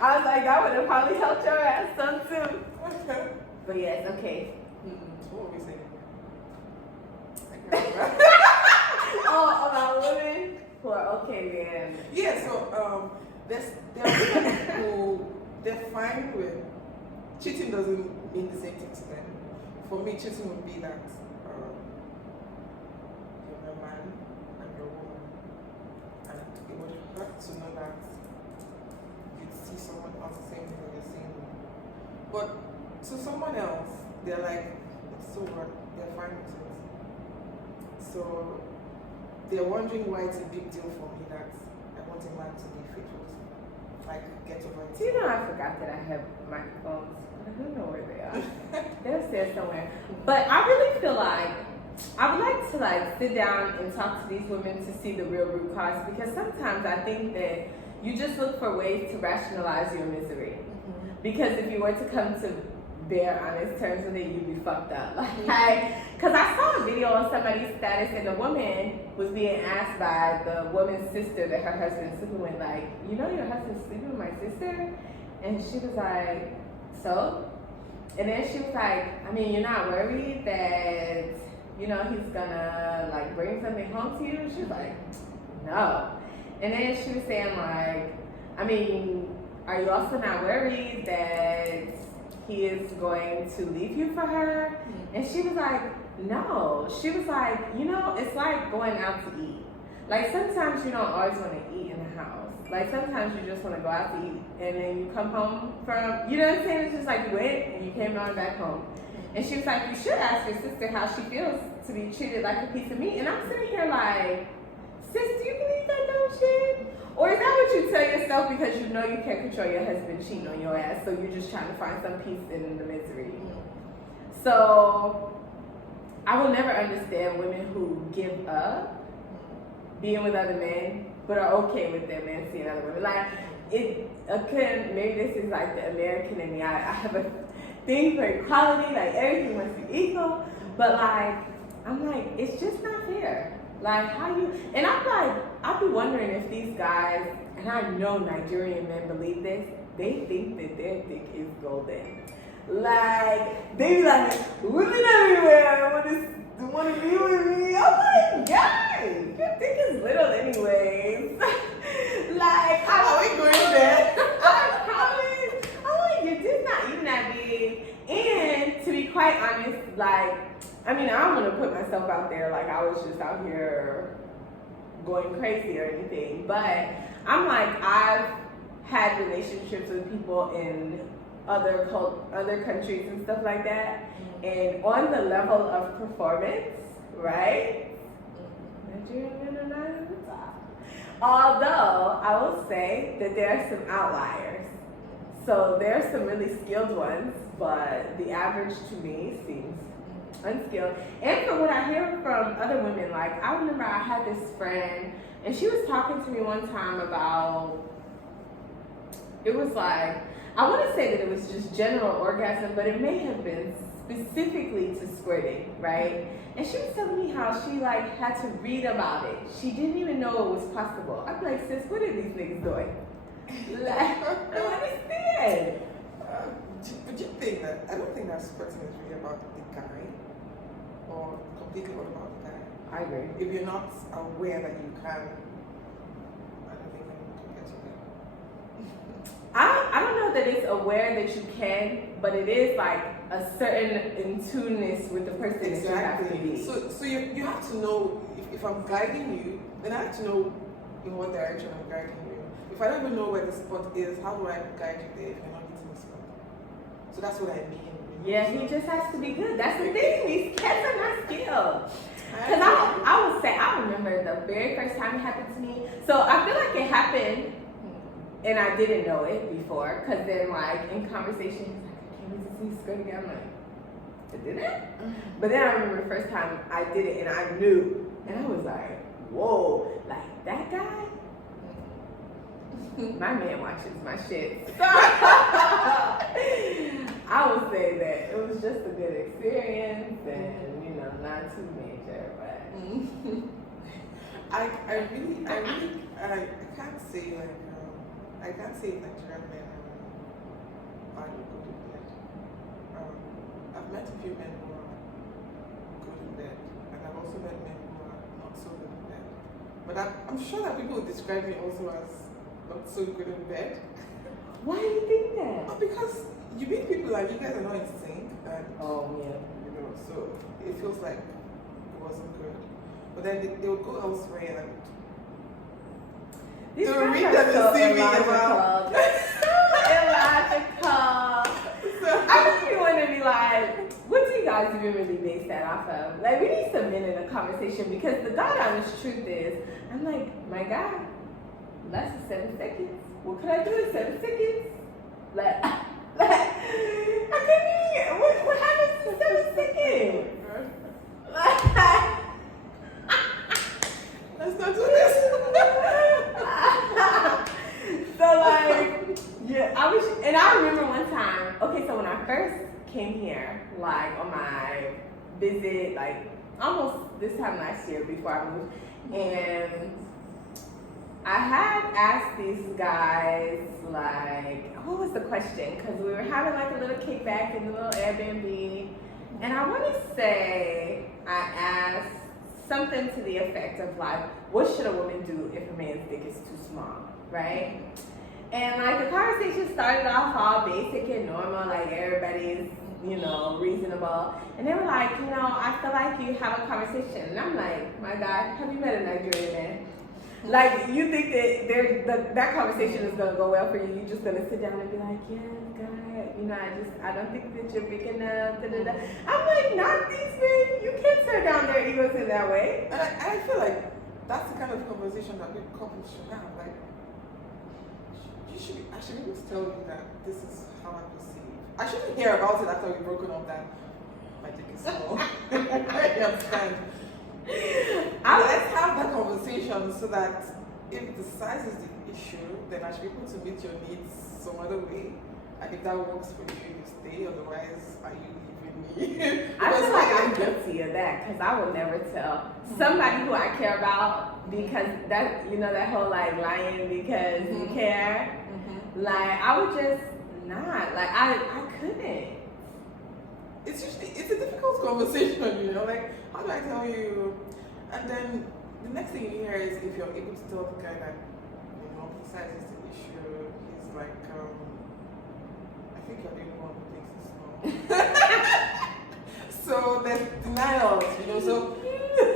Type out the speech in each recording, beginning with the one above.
I was like, that would have probably helped your ass some too. But yes, okay. What were we saying? Oh, about women who are okay, man. Yeah, so there are women who they're fine with cheating doesn't mean the same thing to them. For me, cheating would be that you're a man and you're a woman, and it would hurt to know that you see someone else the same thing that you're seeing me. But to someone else, they're like, it's so what? They're fine with it. So they're wondering why it's a big deal for me that I want a man to be faithful to me. Like, get over it. Do you know I forgot that I have microphones? I don't know where they are. They're upstairs somewhere. But I really feel like I would like to like sit down and talk to these women to see the real root cause, because sometimes I think that you just look for ways to rationalize your misery. Because if you were to come to bare honest terms with it, you'd be fucked up. Because I saw a video on somebody's status and the woman was being asked by the woman's sister that her husband's sleeping with, like, you know your husband's sleeping with my sister? And she was like, so? And then she was like, I mean, you're not worried that, you know, he's gonna like bring something home to you? She was like, no. And then she was saying like, I mean, are you also not worried that he is going to leave you for her? And she was like, no. She was like, you know, it's like going out to eat. Like sometimes you don't always want to eat in the house. Like sometimes you just want to go out to eat and then you come home from, you know what I'm saying? It's just like you went and you came on back home. And she was like, you should ask your sister how she feels to be treated like a piece of meat. And I'm sitting here like, sis, do you believe that dumb shit? Or is that what you tell yourself because you know you can't control your husband cheating on your ass, so you're just trying to find some peace in the misery? So I will never understand women who give up being with other men but are okay with their men seeing other women. Like maybe this is like the American in me. I have a thing for equality, like everything must be equal, but like I'm like, it's just not fair. Like how you, and I'm like, I'll be wondering if these guys, and I know Nigerian men believe this, they think that their dick is golden. Like, they be like, women everywhere want to be with me. I'm like, guys, your dick is little anyways. Like, how are we going there? I promise. I'm like, your dick's not even that big. And to be quite honest, like, I mean, I don't want to put myself out there like I was just out here going crazy or anything, but I'm like, I've had relationships with people in other countries and stuff like that, and on the level of performance, right? Nigerian men are not at the top. Although I will say that there are some outliers. So there are some really skilled ones, but the average to me seems unskilled. And from what I hear from other women, like I remember I had this friend and she was talking to me one time about, it was like, I want to say that it was just general orgasm, but it may have been specifically to squirting, right? And she was telling me how she like had to read about it. She didn't even know it was possible. I'm like, sis, what are these niggas doing? Like, I don't understand. But you think that, I don't think that squirting is really about the guy, or completely all about the guy. I agree. If you're not aware that you can, I don't think anyone can get you there. I don't know that it's aware that you can, but it is like a certain in tuneness with the person that you have to be. So you have to know, if I'm guiding you, then I have to know in what direction I'm guiding you. If I don't even know where the spot is, how do I guide you there if you're not hitting the spot? So that's what I mean. Yeah, he just has to be good. That's the thing. These cats are not skilled. Because I would say, I remember the very first time it happened to me. So I feel like it happened and I didn't know it before. Because then, like, in conversation, he's like, I can't wait to see you skirt again. I'm like, I did it? But then I remember the first time I did it and I knew. And I was like, whoa, like that guy? My man watches my shit. So I would say that it was just a good experience and, you know, not too major, but. I can't say like, I can't say Nigerian men are bad or good in bed. I've met a few men who are good in bed, and I've also met men who are not so good in bed. But I'm sure that people would describe me also as not so good in bed. Why do you think that? Because you meet people and you guys are not in sync, and Oh yeah. you know, so it feels like it wasn't good. But then they would go elsewhere and These to guys read are them and so see me illogical. So illogical. I just really want to be like, what do you guys even really base that off of? Like, we need some men in a conversation because the God honest truth is, I'm like, my God, less than 7 seconds. What could I do in 7 seconds? Like, I couldn't even, what happens in 7 seconds? let's not do this. So like, yeah, I remember one time, okay, so when I first came here, like on my visit, like almost this time last year before I moved, and I had asked these guys, like, what was the question? Because we were having like a little kickback in the little Airbnb, and I want to say I asked something to the effect of like, what should a woman do if a man's dick is too small, right? And like the conversation started off all basic and normal, like everybody's, you know, reasonable. And they were like, you know, I feel like you have a conversation. And I'm like, my God, have you met a Nigerian man? Like, you think that that conversation is gonna go well for you? You're just gonna sit down and be like, yes, God, you know, I don't think that you're big enough. Da, da, da. I'm like, not these men. You can't tear down their egos in that way. And I feel like that's the kind of conversation that we couples should have. Like, I should be able to tell you that this is how I perceive. I shouldn't hear about it after we've broken up that my dick is small. I understand. Let's have that conversation so that if the size is the issue, then I should be able to meet your needs some other way. And if that works for you, you stay. Otherwise, are you leaving me? I feel like I'm guilty of that because I would never tell somebody who I care about because that, you know, that whole like lying because you care. Like, I would just not. Like, I couldn't. It's a difficult conversation, you know, like, how do I tell you? And then the next thing you hear is if you're able to tell the guy that, you know, the size is the issue, he's like, I think you're the one who thinks it's small. So there's denials, you know, so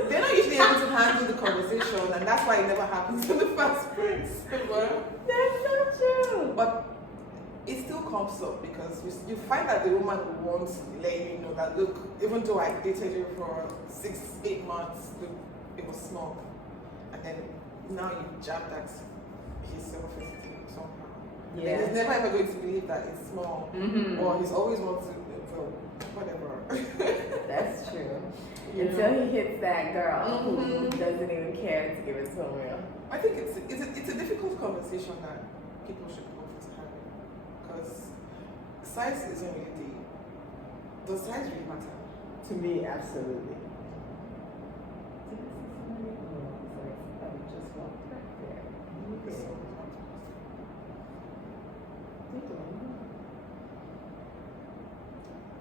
they're not usually able to handle the conversation, and that's why it never happens in the first place. That's so true. But it still comes up because you find that the woman wants to let you know that, look, even though I dated you for 6-8 months, look, it was small. And then now you jab that his self-esteem somehow. Yeah. And he's never ever going to believe that it's small. Or he's always wants to, whatever. That's true. You Until know? he hits that girl who doesn't even care to give it to him real. I think it's a difficult conversation that people should go to having, because size isn't really does size really matter? To me, absolutely. Did I see somebody? No, sorry, somebody just walked back there. It's so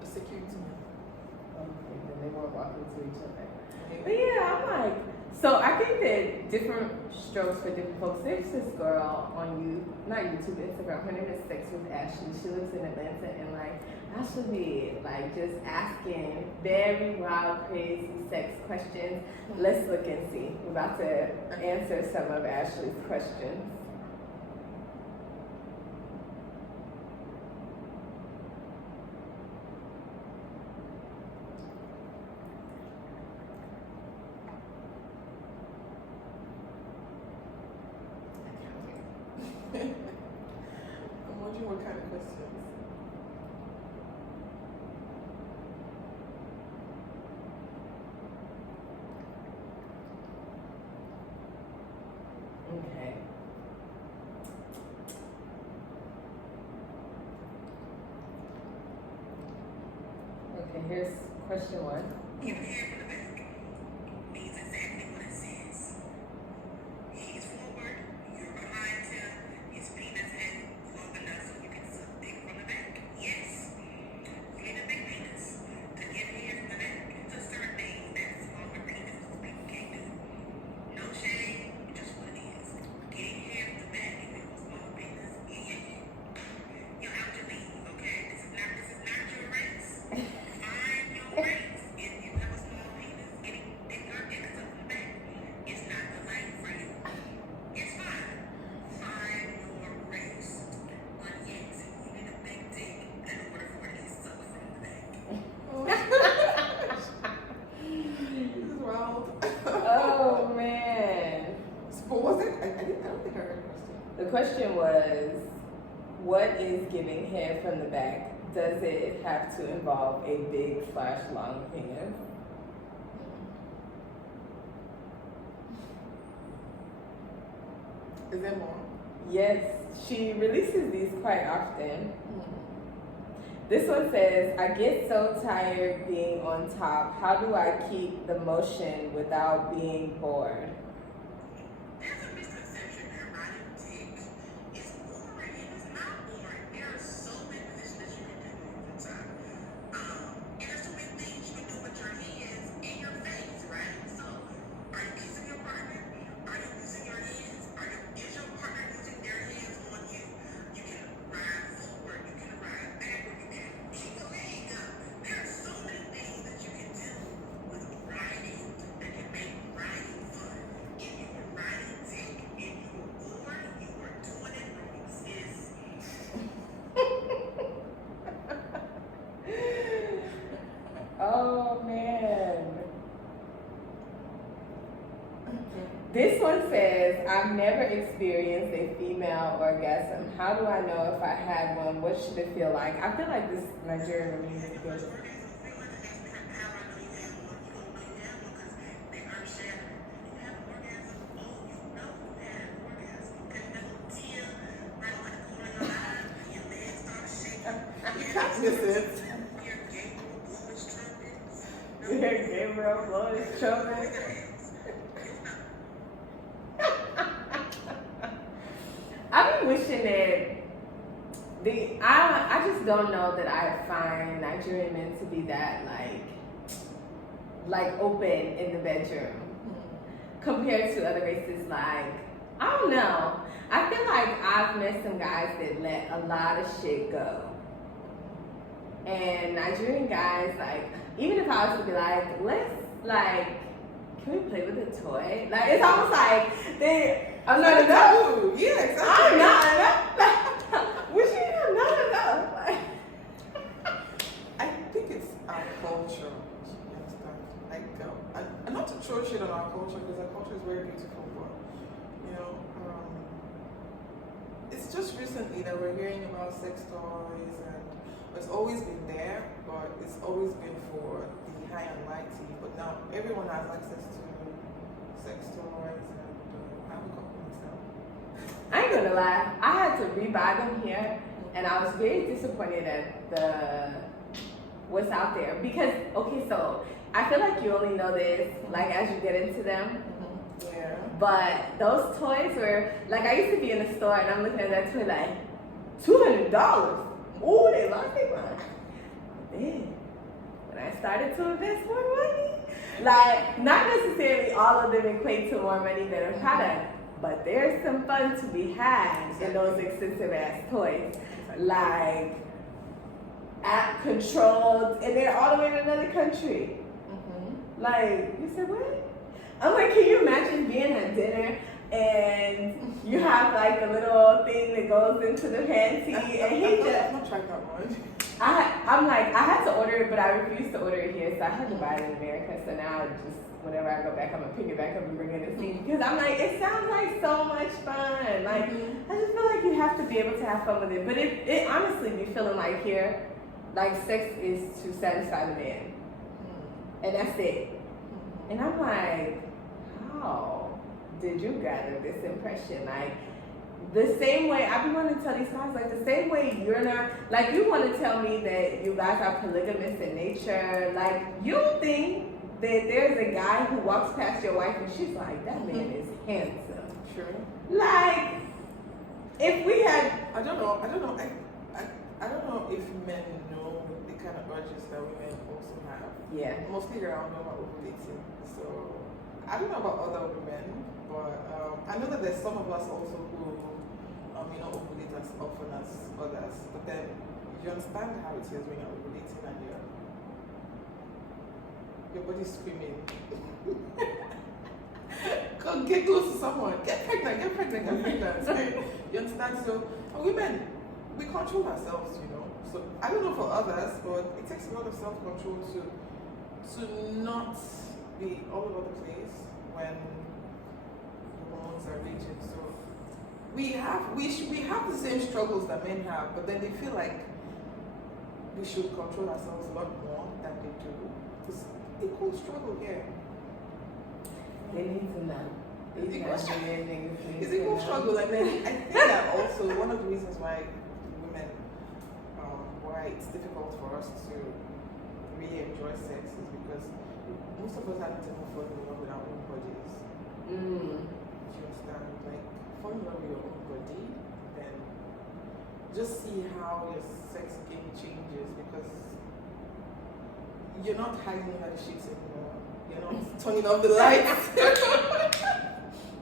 a security man. Okay, then they weren't walking to each other. But yeah, I'm like, so I think that different strokes for different folks. There's this girl on not YouTube, Instagram. Her name is Sex with Ashley. She lives in Atlanta, and like Ashley be like just asking very wild, crazy sex questions. Let's look and see. We're about to answer some of Ashley's questions. I'm wondering what kind of questions. Okay. Okay, here's question 1. Your hair in the back means exactly what it says. He's forward, you're behind him, his penis is long enough so you can suck dick from the back. was, what is giving head from the back? Does it have to involve a big/long penis? Is there more? Yes, she releases these quite often. This one says, I get so tired being on top. How do I keep the motion without being bored? There's a misconception that riding dick is boring. It is not boring. There are so many positions that you can do all the time. And there's so many things you can do with your hands and your face, right? So, are you kissing your partner? Are you using your hands? Is your partner using their hands on you? You can ride forward, you can ride backward, you can keep your leg up. There are so many things that you can do with riding that can make riding fun. If you were riding dick and you were bored, you were doing it wrong, sis. Oh man. This one says, I've never experienced a female orgasm. How do I know if I had one? What should it feel like? I feel like this Nigerian woman is good. This is. You hear Gabriel blow his trumpet? I've been wishing that I just don't know that I find Nigerian men to be that like open in the bedroom compared to other races. Like, I don't know. I feel like I've met some guys that let a lot of shit go. And Nigerian guys, like, even if I was to be like, can we play with a toy? Like, it's almost like I'm not enough. Yeah, exactly. I'm not enough. What you mean I'm not enough? Like, I think it's our culture. You understand? Like, and not to throw shit on our culture because our culture is very beautiful, but it's just recently that we're hearing about sex toys, and it's always been there, but it's always been for the high and mighty. But now everyone has access to sex toys, and I have a couple myself. I ain't gonna lie, I had to rebuy them here, and I was very disappointed at what's out there because okay, so I feel like you only know this like as you get into them. Yeah. But those toys were like, I used to be in the store and I'm looking at that toy like $200. Ooh, they lost their mind. Then when I started to invest more money, like not necessarily all of them equate to more money than a product, but there's some fun to be had in those expensive ass toys. Like app controlled, and they're all the way in another country. Like, you said what? I'm like, can you imagine being at dinner and you have like a little thing that goes into the panty and he just... I've not tried that one. I'm like, I had to order it, but I refused to order it here, so I had to buy it in America. So now I just, whenever I go back, I'm gonna pick it back up and bring it to see, because I'm like, it sounds like so much fun. Like, I just feel like you have to be able to have fun with it. But it honestly be feeling like here, like sex is to satisfy the man, and that's it. And I'm like, how did you gather this impression? Like, the same way, I've been wanting to tell these guys, like, the same way you're not, like, you want to tell me that you guys are polygamous in nature. Like, you don't think that there's a guy who walks past your wife and she's like, that man is handsome. Sure. Like, if we had... I don't know if men know the kind of urges that women also have. Yeah. Mostly around about ovulating. So, I don't know about other women, but I know that there's some of us also who ovulate as often as others. But then you understand how it is when you're ovulating and your body's screaming. Go get close to someone. Get pregnant. You understand? So women, we control ourselves, So I don't know for others, but it takes a lot of self-control to not be all over the place when the hormones are raging. So we have the same struggles that men have, but then they feel like we should control ourselves a lot more than they do. It's a cool struggle here. They need to know. It's These equal Nigerian niggas need It's to equal know. struggle, and then I think that also one of the reasons why women, why it's difficult for us to really enjoy sex is because most of us haven't even fallen in love with our own bodies. Do you understand? Like, fall in love with your own body, then just see how your sex game changes, because you're not hiding under the sheets anymore. You're not turning off the lights.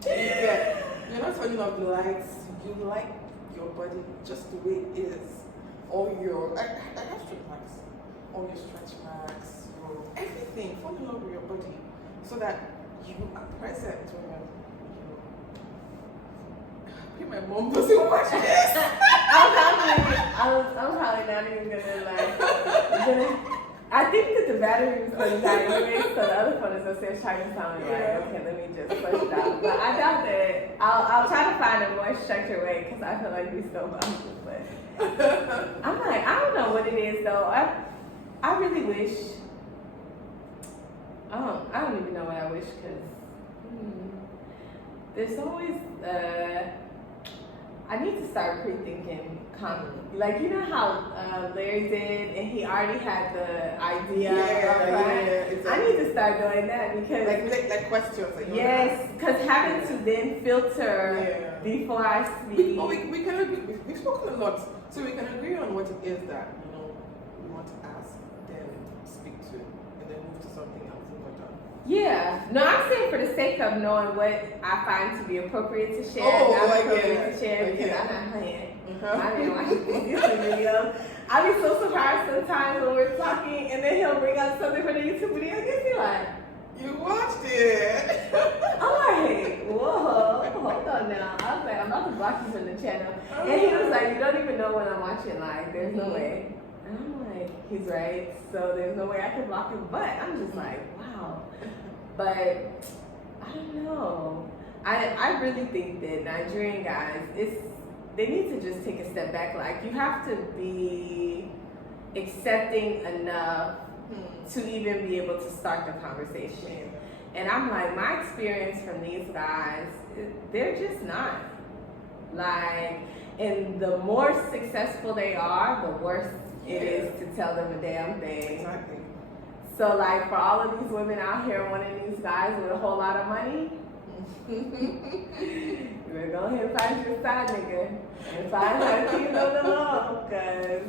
Yeah, you're not turning off the lights. You like your body just the way it is. All your, I have stretch marks. All your stretch marks, your everything. Fall in love with your body so that you are present when you're, my mom doesn't watch this. I'm probably not even gonna I think that the battery was going to die anyway, so the other phone is upstairs trying to sound like, okay, let me just flush it out. But I doubt that. I'll try to find a more structured way because I feel like we still bounces. But I'm like, I don't know what it is though. I really wish. I don't even know what I wish because there's always. I need to start pre-thinking comedy. Like, you know how Larry did, and he already had the idea. Exactly. I need to start doing that because like questions. Like, yes, because having to then filter before I speak. We can agree. We've spoken a lot, so we can agree on what it is that we want to ask, then speak to, and then move to something else when we're done. Yeah. No, I'm saying for the sake of knowing what I find to be appropriate to share, Oh, not like, appropriate to share, because I'm not playing. I didn't watch these YouTube videos. I be so surprised sometimes when we're talking and then he'll bring up something from the YouTube video and just be like, You watched it. I'm like, whoa, hold on now. I was like, I'm about to block you from the channel. And he was like, you don't even know when I'm watching, like, there's no way. And I'm like, he's right, so there's no way I can block him. But I'm just like, wow. But I don't know. I really think that Nigerian guys, they need to just take a step back. Like, you have to be accepting enough to even be able to start the conversation. And I'm like, my experience from these guys, they're just not. Like, and the more successful they are, the worse it is to tell them a damn thing. Exactly. So, like, for all of these women out here wanting these guys with a whole lot of money, you better go ahead and find your side nigga and find how to keep them alone, because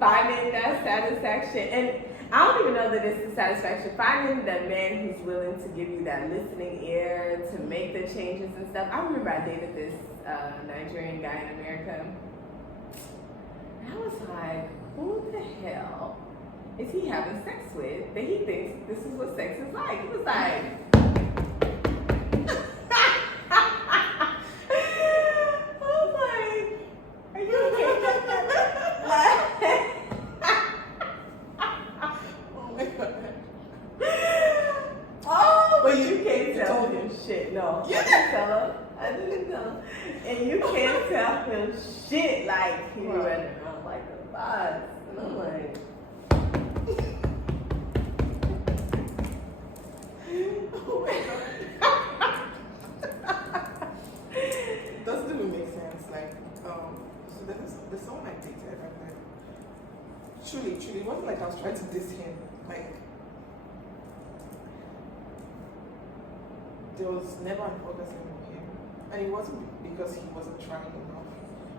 finding that satisfaction, and I don't even know that it's the satisfaction, finding the man who's willing to give you that listening ear, to make the changes and stuff. I remember I dated this Nigerian guy in America, and I was like, who the hell is he having sex with that he thinks this is what sex is like? He was like, I was like, are you okay? Oh my god. Oh, but you you can't tell told him shit. No, Yeah. I didn't tell him. I didn't tell him. And you can't tell him shit like he be running around like a bus. And I'm like, Oh my god. It doesn't even make sense. Like, so there's someone I dated, and like, truly, it wasn't like I was trying to diss him. Like, there was never an orgasm with him, and it wasn't because he wasn't trying enough.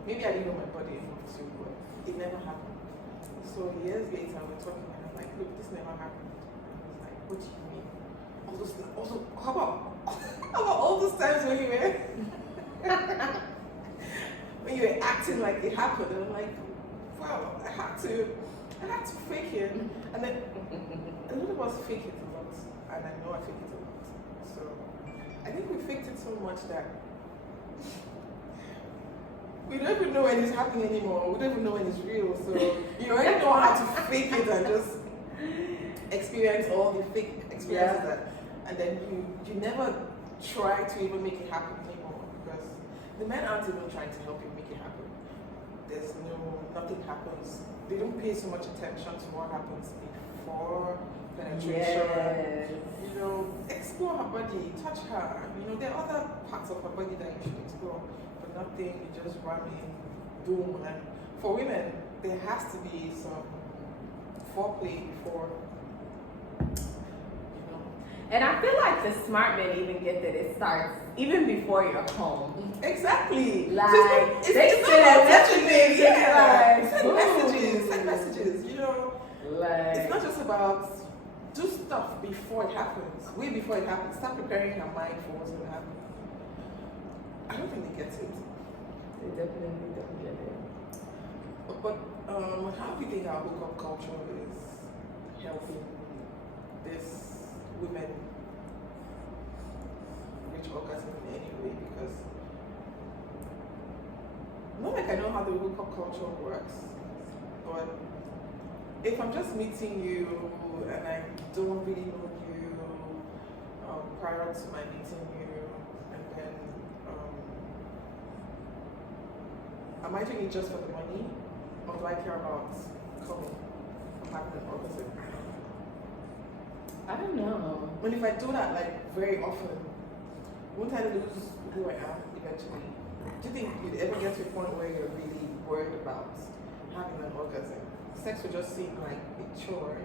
Maybe I didn't know my body enough too, but it never happened. So years later, we're talking, and I'm like, look, this never happened. And I was like, what do you mean? Also, how about all those times when you were when you were acting like it happened? And I'm like, well, I had to fake it, and then a lot of us fake it a lot, and I know I fake it a lot. So I think we faked it so much that we don't even know when it's happening anymore. We don't even know when it's real. So you already know how to fake it and just experience all the fake experiences that, and then you never try to even make it happen anymore because the men aren't even trying to help you make it happen. Nothing happens. They don't pay so much attention to what happens before penetration. Yes. You know, explore her body, touch her. You know, there are other parts of her body that you should explore, but nothing. You just run in, boom. And for women, there has to be some foreplay before. You know. And I feel like the smart men even get that it starts even before you're home. Exactly. Like it's they not send about messages, yeah. like, Send messages. You know, like, it's not just about do stuff before it happens. Way before it happens. Start preparing your mind for what's going to happen. I don't think they get it. they definitely don't get it. But how do you think our hookup culture is helping this women reach orgasm in any way? Because not like I know how the hookup culture works, but if I'm just meeting you and I don't really know you prior to my meeting you, and then am I doing it just for the money, or do I care about coming and having an orgasm? I don't know. But if I do that like very often, won't I lose who I am eventually? Do you think you'd ever get to a point where you're really worried about having an orgasm? Sex would just seem like a chore.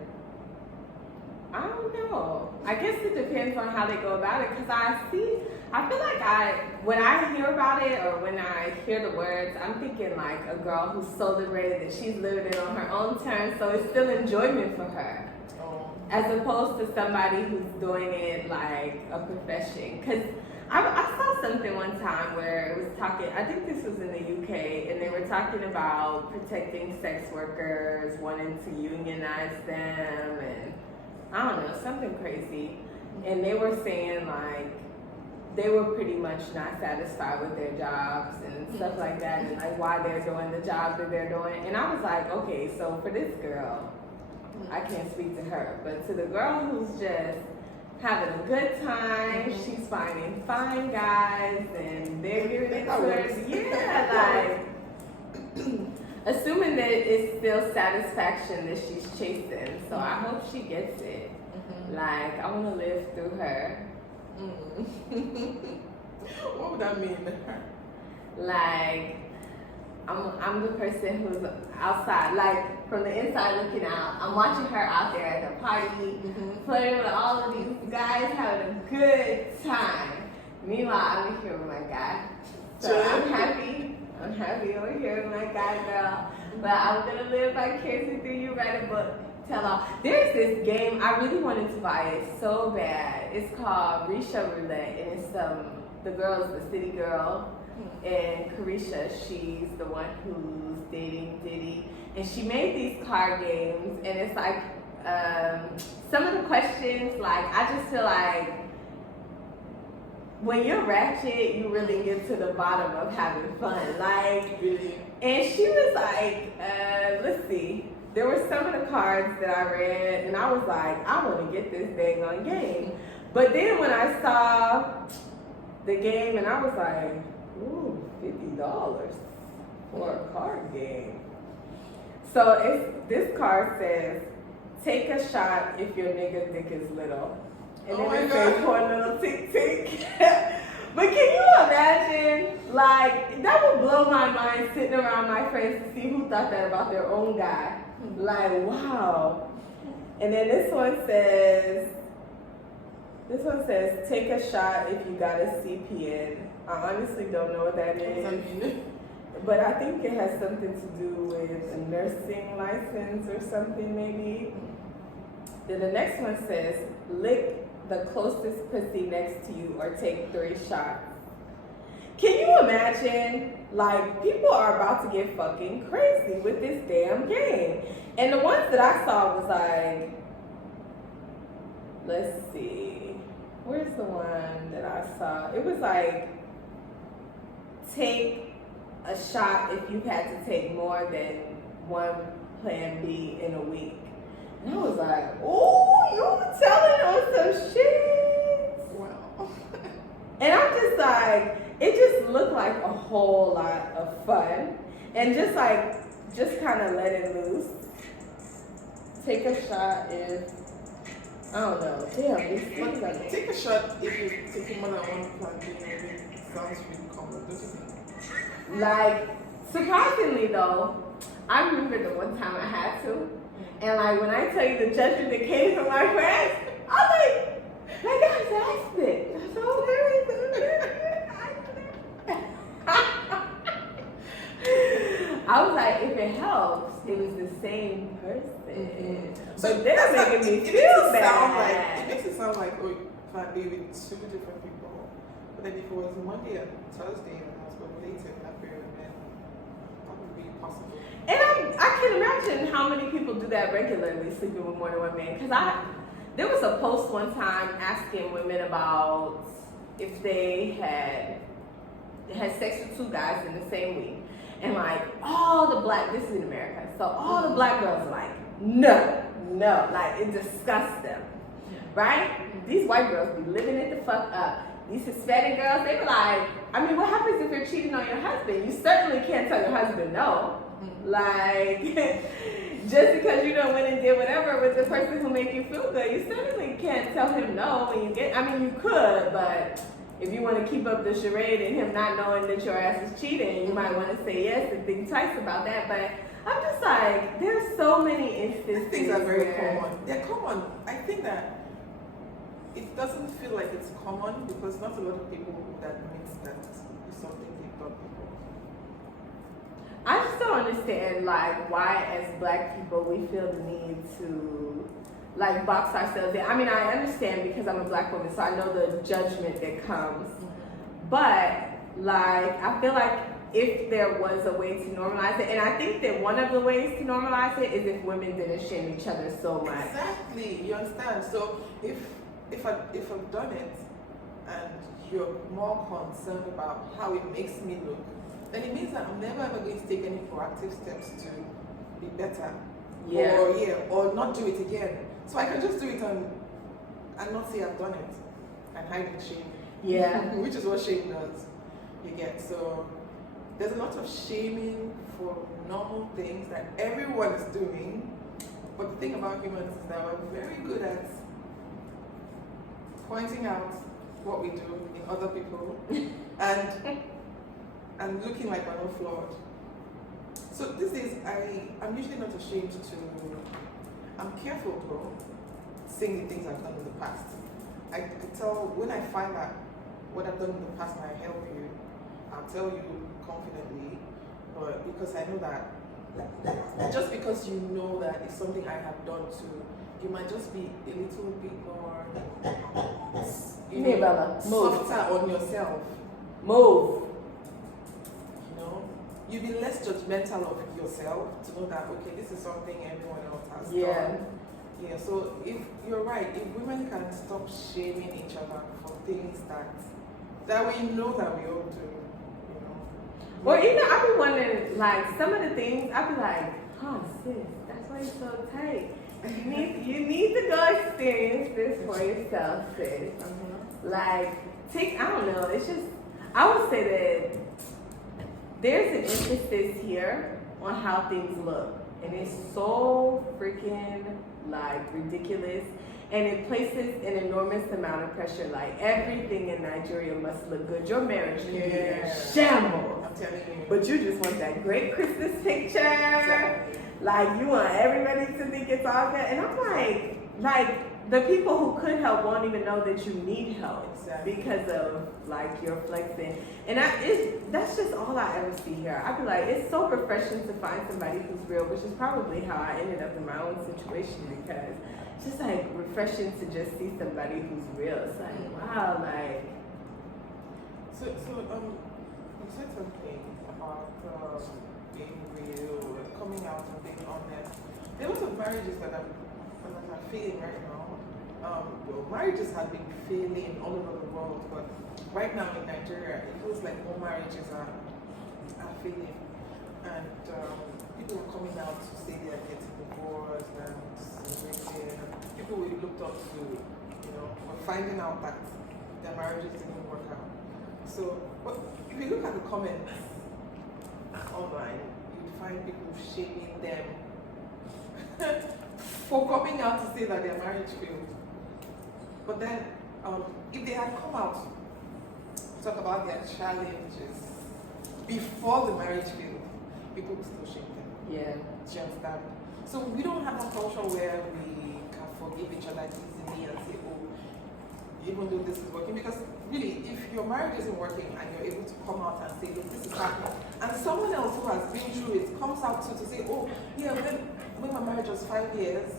I don't know. I guess it depends on how they go about it. Because I feel like when I hear about it or when I hear the words, I'm thinking like a girl who's so liberated that she's living it on her own terms, so it's still enjoyment for her. Oh. As opposed to somebody who's doing it like a profession. Because I saw something one time where it was talking, I think this was in the UK, and they were talking about protecting sex workers, wanting to unionize them, and I don't know, something crazy. And they were saying like they were pretty much not satisfied with their jobs and stuff like that, and like why they're doing the job that they're doing. And I was like, okay, so for this girl, I can't speak to her, but to the girl who's just having a good time, she's finding fine guys, and they're giving it to her. Yeah, like assuming that it's still satisfaction that she's chasing. So I hope she gets it. Like I want to live through her. What would that mean? Like I'm the person who's outside, like from the inside looking out. I'm watching her out there at the party, flirting with all of these guys, having a good time. Meanwhile, I'm here with my guy. So I'm happy over here with my guy girl. But I'm gonna live vicariously through you, write a book, tell all. There's this game, I really wanted to buy it so bad. It's called Risha Roulette, and it's the girl is the city girl. And Carisha, she's the one who's dating Diddy. And she made these card games, and it's like some of the questions, like I just feel like when you're ratchet, you really get to the bottom of having fun. Like, Really? and she was like, let's see. There were some of the cards that I read, and I was like, I want to get this dang on game. But then when I saw the game, and I was like, ooh, $50 for a card game. So this card says, take a shot if your nigga dick is little. And then it says for a little tick tick. But can you imagine, like, that would blow my mind sitting around my friends to see who thought that about their own guy. Like, wow. And then this one says, take a shot if you got a CPN. I honestly don't know what that is. What does that mean? But I think it has something to do with a nursing license or something maybe. Then the next one says, lick the closest pussy next to you or take 3 shots. Can you imagine? Like, people are about to get fucking crazy with this damn game. And the ones that I saw was like, let's see, where's the one that I saw? It was like, take a shot if you had to take more than one Plan B in a week. And I was like, oh, you telling on some shit. Wow. And I'm just like, it just looked like a whole lot of fun. And just kind of let it loose. Take a shot if, I don't know. Damn, these things are Take a shot if you're taking more than one plantain. It sounds really common, don't you think? like, surprisingly though, I remember the one time I had to. And like, when I tell you the judgment that came from my friends, I'm like, that guy's asked it. That's so I was like, if it helps, it was the same person. But they're making me feel bad. It makes it sound like, oh, you can't be with two different people. But then if it was Monday and Thursday and I was going to date in that period, then that would be possible. And I can imagine how many people do that regularly, sleeping with more than one man. Because there was a post one time asking women about if they had sex with two guys in the same week. And like, this is in America, so all the black girls are like, no, like it disgusts them, right? These white girls be living it the fuck up. These Hispanic girls, they be like, I mean, what happens if you're cheating on your husband? You certainly can't tell your husband no. Like, just because you done went and did whatever with the person who make you feel good, you certainly can't tell him no when you get, I mean, you could, but if you want to keep up the charade and him not knowing that your ass is cheating, you might want to say yes and think twice about that. But I'm just like, there's so many instances. Things are very common. They're common. I think that it doesn't feel like it's common because not a lot of people that admit that is something they've done before. I just don't understand, like, why as black people we feel the need to like box ourselves in. I mean, I understand because I'm a black woman, so I know the judgment that comes. But like, I feel like if there was a way to normalize it, and I think that one of the ways to normalize it is if women didn't shame each other so much. Exactly, you understand. So if I've done it, and you're more concerned about how it makes me look, then it means that I'm never ever going to take any proactive steps to be better. Or not do it again. So I can just do it and not say I've done it and hide in shame. Yeah. Which is what shame does. You get. So there's a lot of shaming for normal things that everyone is doing. But the thing about humans is that we're very good at pointing out what we do in other people and looking like we're not flawed. So this is, I'm usually not ashamed to, I'm careful though, saying the things I've done in the past. I tell, when I find out what I've done in the past and I help you, I'll tell you confidently, but because I know that, just because you know that it's something I have done too, you might just be a little bit more, softer on yourself. Move. You'll be less judgmental of yourself to know that, okay, this is something everyone else has done. Yeah, so if you're right, if women can stop shaming each other for things that we know that we all do, you know. Or even I be wondering, like, some of the things, I be like, sis, that's why you're so tight. You need to go experience this for yourself, sis. Like, I don't know, it's just, I would say that there's an emphasis here on how things look, and it's so freaking like ridiculous, and it places an enormous amount of pressure. Like, everything in Nigeria must look good. Your marriage can be a shambles, I'm telling you. but you just want that great Christmas picture. Exactly. Like, you want everybody to think it's all good, and I'm like the people who could help won't even know that you need help. Exactly. Because of like your flexing. And that's just all I ever see here. I be like, it's so refreshing to find somebody who's real, which is probably how I ended up in my own situation, because it's just like refreshing to just see somebody who's real. It's like, wow, like. So you said something about being real and coming out and being honest. There are lots of marriages that are failing right now. Well, marriages have been failing all over the world, but right now in Nigeria, it feels like more marriages are failing, and people are coming out to say they are getting divorced and celebrating. People we looked up to, we're finding out that their marriages didn't work out. So, but if you look at the comments online, you find people shaming them for coming out to say that their marriage failed. But then, if they had come out to talk about their challenges before the marriage failed, people would still shame them. Yeah. Do you understand? So we don't have a culture where we can forgive each other easily and say, oh, even though this is working, because really, if your marriage isn't working and you're able to come out and say, look, this is happening, and someone else who has been through it comes out to say, oh, yeah, when my marriage was 5 years,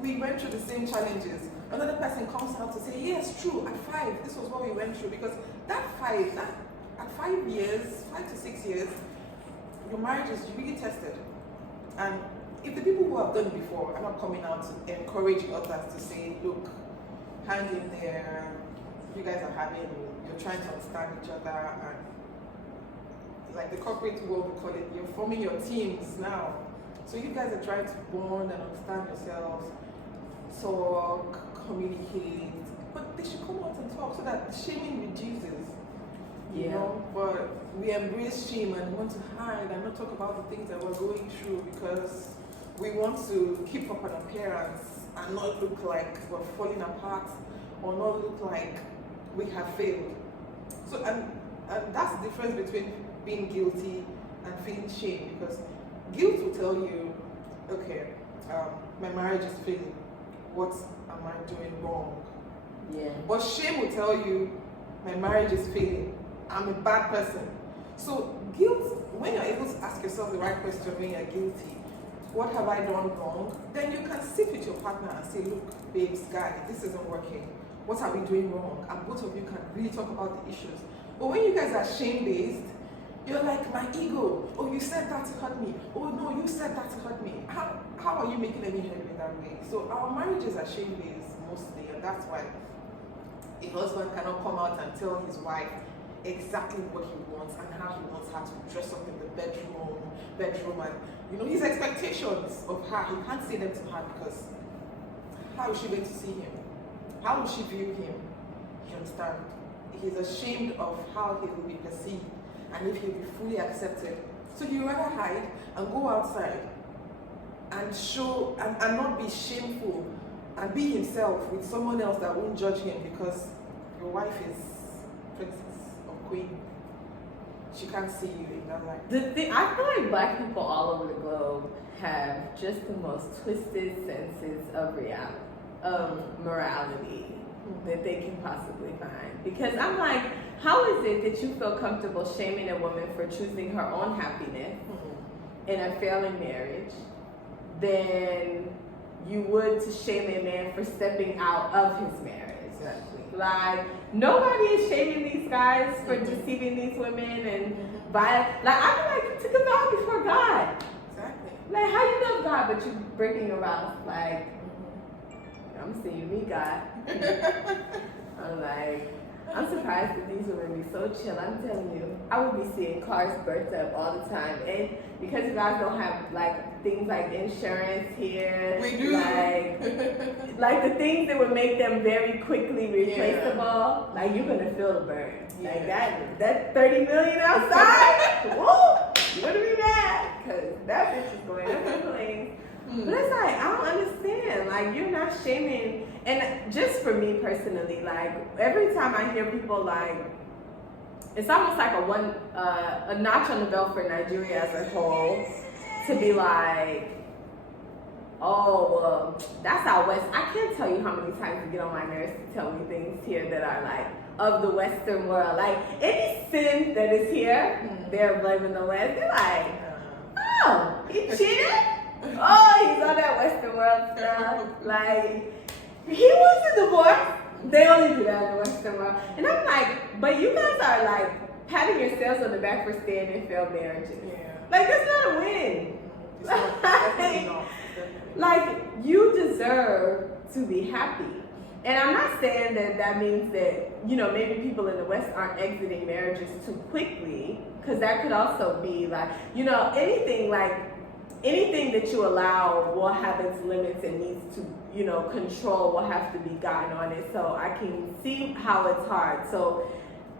we went through the same challenges. Another person comes out to say, yes, true, at 5, this was what we went through, because at 5 years, 5 to 6 years, your marriage is really tested. And if the people who have done it before are not coming out to encourage others to say, look, hang in there, you guys are you're trying to understand each other, and like the corporate world we call it, you're forming your teams now. So you guys are trying to bond and understand yourselves, talk, communicate, but they should come out and talk so that shaming reduces. You know, but we embrace shame and want to hide and not talk about the things that we're going through because we want to keep up an appearance and not look like we're falling apart or not look like we have failed. So, and that's the difference between being guilty and feeling shame, because guilt will tell you, okay, my marriage is failing. What am I doing wrong? Yeah. But shame will tell you, my marriage is failing. I'm a bad person. So guilt, when you're able to ask yourself the right question when you're guilty, what have I done wrong? Then you can sit with your partner and say, look, babes, guy, this isn't working. What are we doing wrong? And both of you can really talk about the issues. But when you guys are shame-based, you're like, my ego. Oh, you said that to hurt me. Oh, no, you said that to hurt me. How are you making any headway that way? So our marriages are shame-based mostly, and that's why a husband cannot come out and tell his wife exactly what he wants and how he wants her to dress up in the bedroom, and his expectations of her. He can't say them to her because how is she going to see him? How will she view him? You understand? He's ashamed of how he will be perceived and if he'll be fully accepted. So he'd rather hide and go outside and show and not be shameful and be himself with someone else that won't judge him because your wife is princess or queen. She can't see you in that light. I feel like Black people all over the globe have just the most twisted senses of morality that they can possibly find. Because I'm like, how is it that you feel comfortable shaming a woman for choosing her own happiness in a failing marriage than you would to shame a man for stepping out of his marriage? Exactly. Like, nobody is shaming these guys for deceiving these women and like, I feel like you took a vow before God. Exactly. Like, how you love God but you breaking your vows? Like, I'm seeing you meet God. I'm like, I'm surprised that these women be so chill. I'm telling you, I would be seeing cars burnt up all the time, and because you guys don't have like things like insurance here, we do. Like the things that would make them very quickly replaceable. Like you're gonna feel the burn. Like that 30 million outside. Whoa, you're gonna be mad because that bitch is going up in flames. But it's like, I don't understand. Like, you're not shaming. And just for me personally, like, every time I hear people, like, it's almost like a notch on the belt for Nigeria as a whole to be like, oh, well, that's our West. I can't tell you how many times you get on my nerves to tell me things here that are, like, of the Western world. Like, any sin that is here, they're blaming the West. They're like, oh, he cheated? Oh, he's on that Western world stuff. Like, he wants a divorce. They only do that in the Western world. And I'm like, but you guys are like patting yourselves on the back for staying in failed marriages. Yeah. Like, that's not a win. Like, you deserve to be happy. And I'm not saying that means that, maybe people in the West aren't exiting marriages too quickly, because that could also be like, anything that you allow will have its limits and needs to, control will have to be gotten on it. So I can see how it's hard. So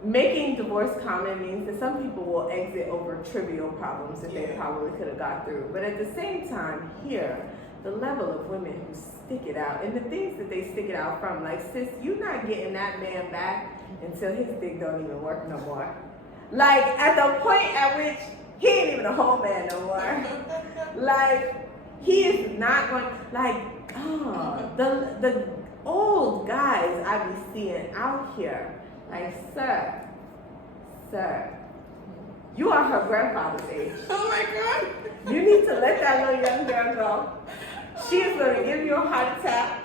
making divorce common means that some people will exit over trivial problems that they probably could have got through. But at the same time, here, the level of women who stick it out and the things that they stick it out from, like, sis, you're not getting that man back until his dick don't even work no more. Like, at the point at which he ain't even a whole man no more. Like, he is not going, like, the old guys I be seeing out here, like, sir, you are her grandfather's age. Oh my God. You need to let that little young girl go. She is going to give you a heart attack.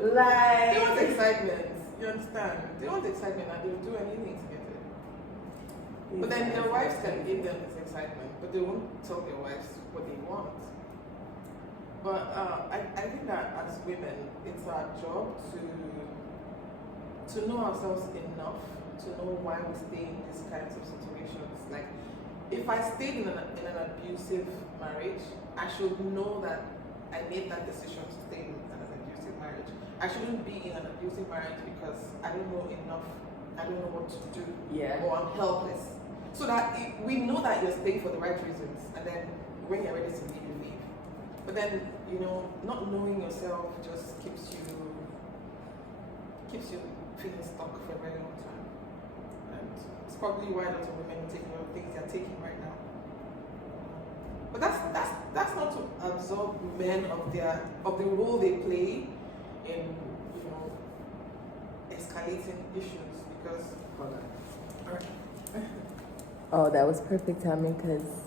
Like, They want excitement. You understand? They want excitement and they'll do anything to get it. But then their wives can give them this excitement, but they won't tell their wives what they want. But I think that as women, it's our job to know ourselves enough to know why we stay in these kinds of situations. Like, if I stayed in an abusive marriage, I should know that I made that decision to stay in an abusive marriage. I shouldn't be in an abusive marriage because I don't know enough, I don't know what to do, or I'm helpless. So that we know that you're staying for the right reasons, and then when you're ready to leave, you leave. But then, not knowing yourself just keeps you feeling stuck for a very long time. And it's probably why a lot of women are taking all the things they're taking right now. But that's not to absolve men of the role they play in escalating issues, because oh, that was perfect timing because